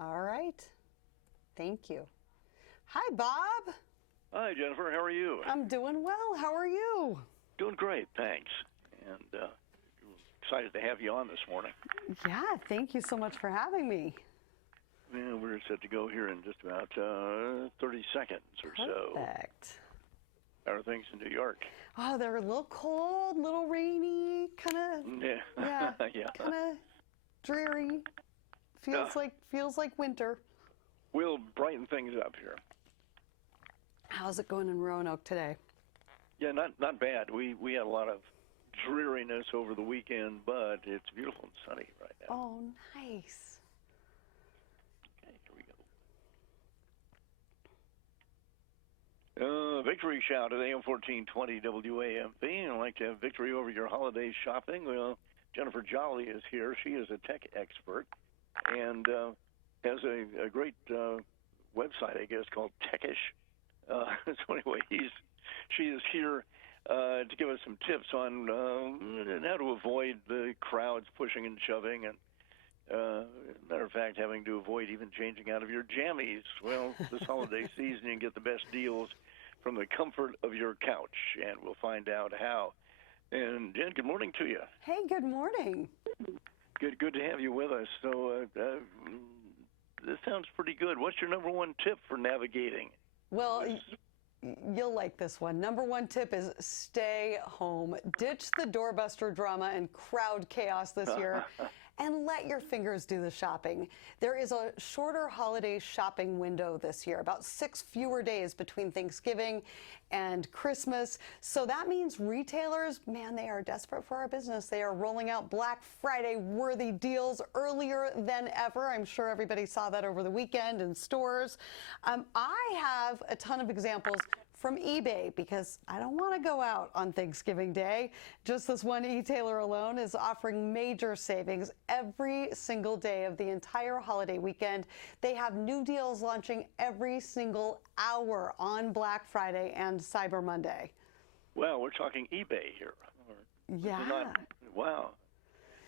All right. Thank you. Hi, Bob. Hi, Jennifer. How are you? I'm doing well. How are you? Doing great, thanks. And excited to have you on this morning. Yeah, thank you so much for having me. Yeah, we're set to go here in just about 30 seconds or so. Perfect. How are things in New York? Oh, they're a little cold, a little rainy, kind of. Yeah. Yeah. Kind of dreary. Feels like winter. We'll brighten things up here. How's it going in Roanoke today? Yeah, not bad. We had a lot of dreariness over the weekend, but it's beautiful and sunny right now. Oh, nice. Okay, here we go. Victory shout at AM 1420 WAMV. I'd like to have victory over your holiday shopping. Well, Jennifer Jolly is here. She is a tech expert and has a great website, I guess, called Techish. So anyway, she is here to give us some tips on how to avoid the crowds pushing and shoving, and matter of fact, having to avoid even changing out of your jammies. Well, this holiday season, you can get the best deals from the comfort of your couch, and we'll find out how. And Jen, good morning to you. Hey, good morning. Good to have you with us. So this sounds pretty good. What's your number one tip for navigating? Well, you'll like this one. Number one tip is stay home. Ditch the doorbuster drama and crowd chaos this year and let your fingers do the shopping. There is a shorter holiday shopping window this year, about 6 fewer days between Thanksgiving and Christmas. So that means retailers, man, they are desperate for our business. They are rolling out Black Friday worthy deals earlier than ever. I'm sure everybody saw that over the weekend in stores. I have a ton of examples from eBay because I don't want to go out on Thanksgiving Day. Just this one e-tailer alone is offering major savings every single day of the entire holiday weekend. They have new deals launching every single hour on Black Friday and Cyber Monday. Well, we're talking eBay here. Yeah. Wow.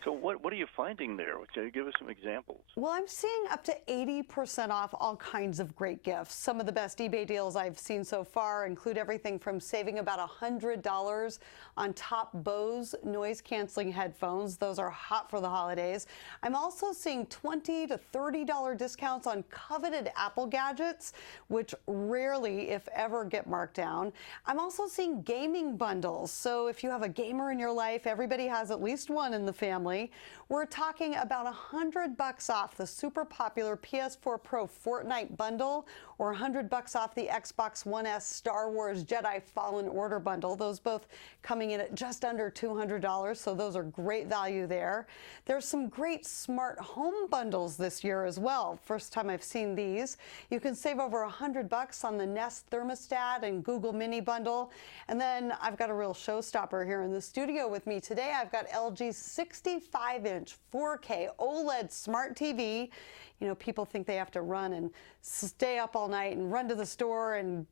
So what are you finding there? Can you give us some examples? Well, I'm seeing up to 80% off all kinds of great gifts. Some of the best eBay deals I've seen so far include everything from saving about $100 on top Bose noise-canceling headphones. Those are hot for the holidays. I'm also seeing $20 to $30 discounts on coveted Apple gadgets, which rarely, if ever, get marked down. I'm also seeing gaming bundles. So if you have a gamer in your life, everybody has at least one in the family. We're talking about $100 off the super popular PS4 Pro Fortnite bundle, or $100 off the Xbox One S Star Wars Jedi Fallen Order bundle. Those both coming in at just under $200, so those are great value there. There's some great smart home bundles this year as well. First time I've seen these. You can save over $100 on the Nest thermostat and Google Mini bundle. And then I've got a real showstopper here in the studio with me today. I've got LG's 65-inch 4K OLED smart TV. You know, people think they have to run and stay up all night and run to the store and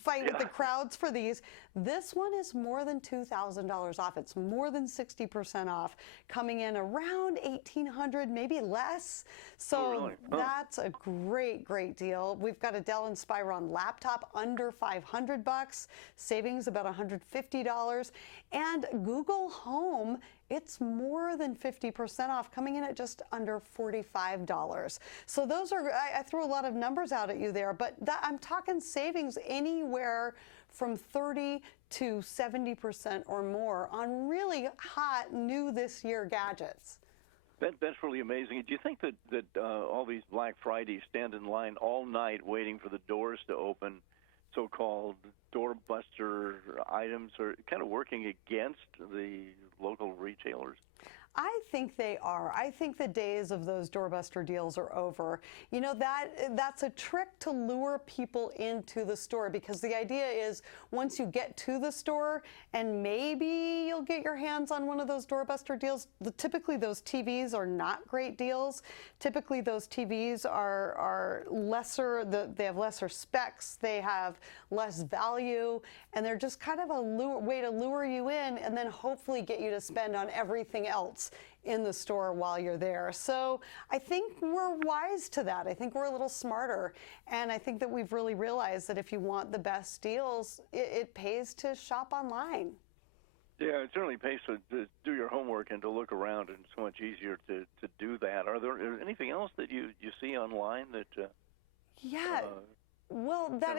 fight with the crowds for these. This one is more than $2,000 off. It's more than 60% off, coming in around $1,800, maybe less. So that's a great deal. We've got a Dell Inspiron laptop under $500, savings about $150, and Google Home, it's more than 50% off, coming in at just under $45. So those are, I threw a lot of numbers out at you there, but I'm talking savings anywhere from 30 to 70% or more on really hot, new this year gadgets. That's really amazing. Do you think that all these Black Fridays stand in line all night waiting for the doors to open, so-called doorbuster items, are kind of working against the local retailers? I think they are. I think the days of those doorbuster deals are over. You know, that's a trick to lure people into the store, because the idea is once you get to the store and maybe you'll get your hands on one of those doorbuster deals, typically those TVs are not great deals. Typically those TVs are lesser, they have lesser specs, they have less value, and they're just kind of a way to lure you in and then hopefully get you to spend on everything else in the store while you're there. So I think we're wise to that. I think we're a little smarter. And I think that we've really realized that if you want the best deals, it pays to shop online. Yeah, it certainly pays to do your homework and to look around, and it's so much easier to do that. Are there anything else that you see online that? Yeah. Well, that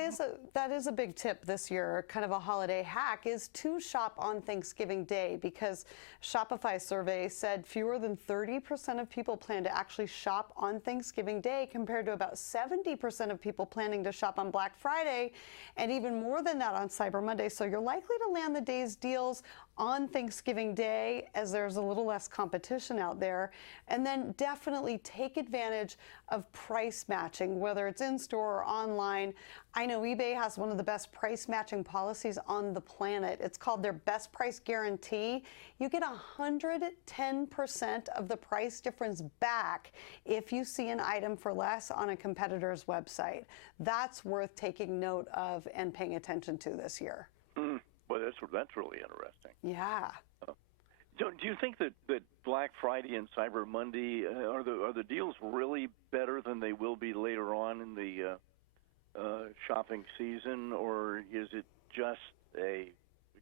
is a big tip this year, kind of a holiday hack, is to shop on Thanksgiving Day, because Shopify survey said fewer than 30% of people plan to actually shop on Thanksgiving Day, compared to about 70% of people planning to shop on Black Friday, and even more than that on Cyber Monday. So you're likely to land the day's deals on Thanksgiving Day, as there's a little less competition out there. And then definitely take advantage of price matching, whether it's in store or online. I know eBay has one of the best price matching policies on the planet. It's called their best price guarantee. You get 110% of the price difference back if you see an item for less on a competitor's website. That's worth taking note of and paying attention to this year. Well, that's really interesting. Yeah. So, do you think that Black Friday and Cyber Monday are the deals really better than they will be later on in the shopping season, or is it just a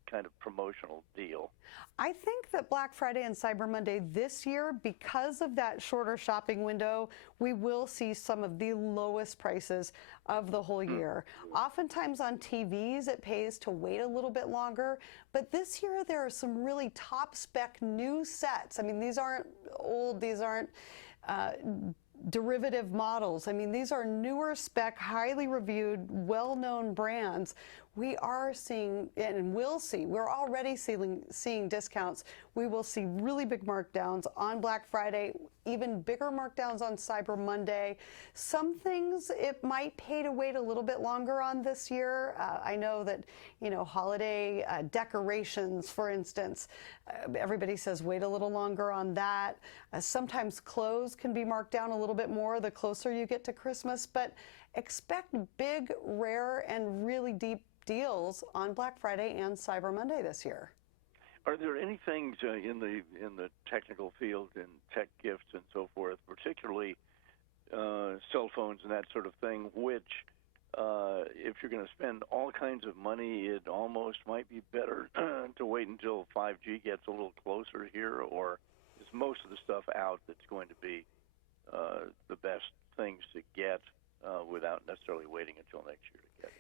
kind of promotional deal? I think that Black Friday and Cyber Monday this year, because of that shorter shopping window, we will see some of the lowest prices of the whole year. Oftentimes on TVs, it pays to wait a little bit longer, but this year there are some really top spec new sets. I mean, these aren't old, these aren't derivative models. I mean, these are newer spec, highly reviewed, well-known brands. We are seeing, and will see, we're already seeing discounts. We will see really big markdowns on Black Friday, even bigger markdowns on Cyber Monday. Some things it might pay to wait a little bit longer on this year. I know that, holiday decorations, for instance, everybody says wait a little longer on that. Sometimes clothes can be marked down a little bit more the closer you get to Christmas, but expect big, rare, and really deep deals on Black Friday and Cyber Monday this year. Are there any things in the technical field and tech gifts and so forth, particularly cell phones and that sort of thing, which if you're going to spend all kinds of money, it almost might be better to wait until 5G gets a little closer here, or is most of the stuff out that's going to be the best things to get without necessarily waiting until next year to get it?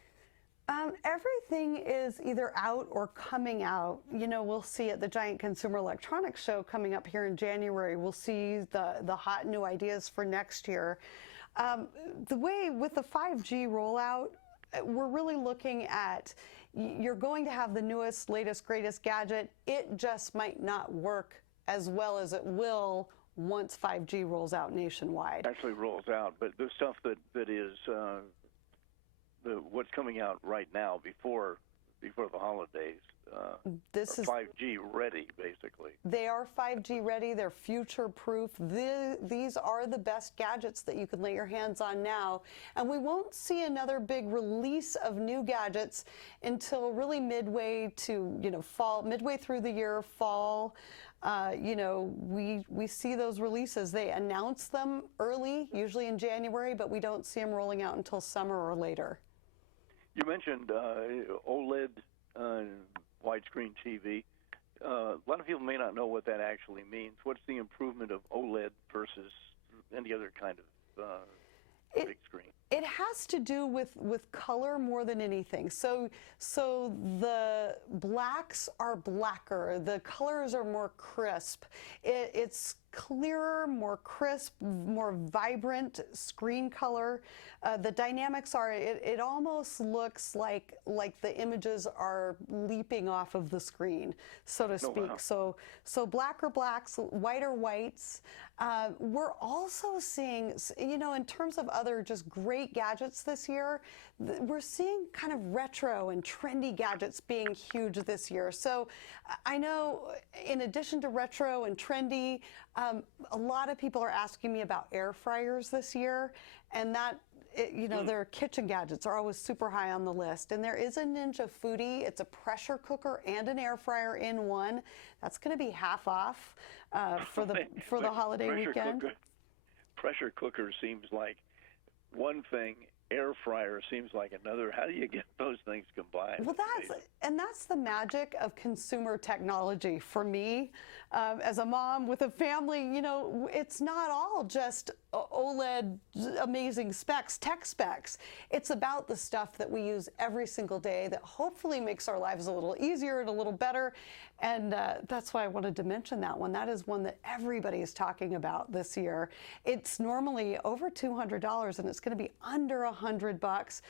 Everything is either out or coming out. We'll see at the Giant Consumer Electronics Show coming up here in January. We'll see the hot new ideas for next year. The way with the 5G rollout, we're really looking at, you're going to have the newest, latest, greatest gadget. It just might not work as well as it will once 5G rolls out nationwide. Actually rolls out, but the stuff that is what's coming out right now before the holidays, this is 5G ready, basically. They are 5G ready. They're future-proof. These are the best gadgets that you can lay your hands on now. And we won't see another big release of new gadgets until really midway to, fall, midway through the year, fall. We see those releases. They announce them early, usually in January, but we don't see them rolling out until summer or later. You mentioned OLED widescreen TV. A lot of people may not know what that actually means. What's the improvement of OLED versus any other kind of big screen? It has to do with color more than anything. So the blacks are blacker. The colors are more crisp. It's clearer, more crisp, more vibrant screen color. The dynamics are, it almost looks like the images are leaping off of the screen, so to speak. Oh, wow. So blacker blacks, whiter whites. We're also seeing, in terms of other just great gadgets this year, we're seeing kind of retro and trendy gadgets being huge this year. So I know in addition to retro and trendy, a lot of people are asking me about air fryers this year, and that their kitchen gadgets are always super high on the list. And there is a Ninja Foodie. It's a pressure cooker and an air fryer in one. That's going to be half off for the holiday weekend. Pressure cooker seems like one thing. Air fryer seems like another. How do you get those things combined? Well, that's the magic of consumer technology for me. As a mom with a family, it's not all just OLED amazing specs, tech specs. It's about the stuff that we use every single day that hopefully makes our lives a little easier and a little better. And that's why I wanted to mention that one. That is one that everybody is talking about this year. It's normally over $200 and it's going to be under $100.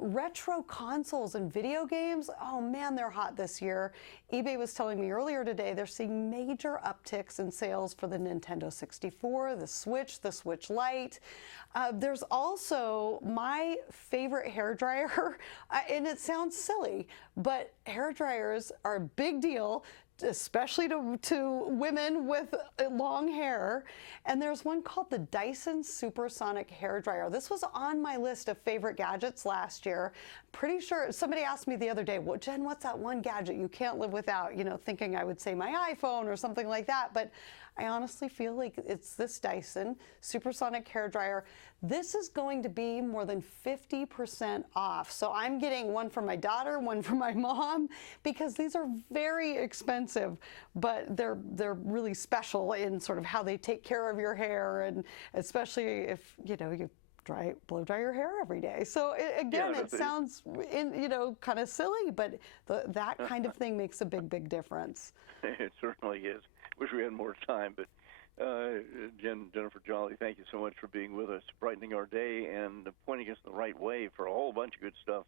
Retro consoles and video games, oh man, they're hot this year. eBay was telling me earlier today they're seeing major upticks in sales for the Nintendo 64, the Switch Lite. There's also my favorite hairdryer, and it sounds silly, but hairdryers are a big deal, especially to women with long hair. And there's one called the Dyson Supersonic Hairdryer. This was on my list of favorite gadgets last year. Pretty sure somebody asked me the other day, well, Jen, what's that one gadget you can't live without? Thinking I would say my iPhone or something like that. But I honestly feel like it's this Dyson Supersonic Hairdryer. This is going to be more than 50% off. So I'm getting one for my daughter, one for my mom, because these are very expensive, but they're really special in sort of how they take care of your hair, and especially if you blow dry your hair every day. So again, it sounds kind of silly, but that kind of thing makes a big difference. It certainly is. Wish we had more time, but Jennifer Jolly, thank you so much for being with us, brightening our day and pointing us in the right way for a whole bunch of good stuff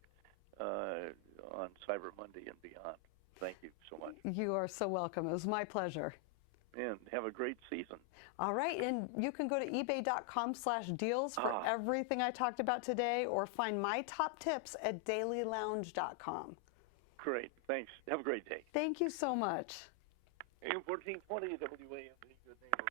on Cyber Monday and beyond. Thank you so much. You are so welcome. It was my pleasure. And have a great season. All right, and you can go to ebay.com/deals for everything I talked about today, or find my top tips at dailylounge.com. Great, thanks. Have a great day. Thank you so much. AM 1420 WAMV, good neighbor.